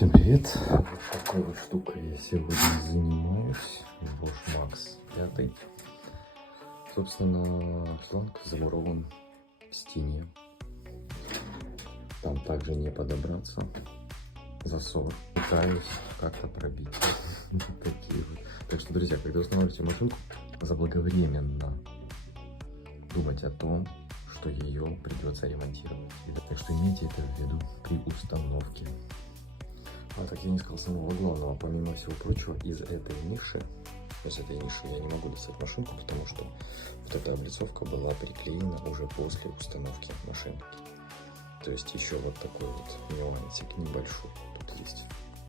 Всем привет! Вот такой вот штукой я сегодня занимаюсь. Bosch Max 5. Собственно, шланг замурован в стене. Там также не подобраться. Засов. Пытаюсь как-то пробить. Такие вот. Так что, друзья, когда устанавливаете машинку, заблаговременно думать о том, что ее придется ремонтировать. Так что имейте это в виду при установке. А так я не сказал самого главного, помимо всего прочего, из этой ниши я не могу достать машинку, потому что вот эта облицовка была приклеена уже после установки машинки. То есть еще вот такой вот нюансик небольшой. Тут есть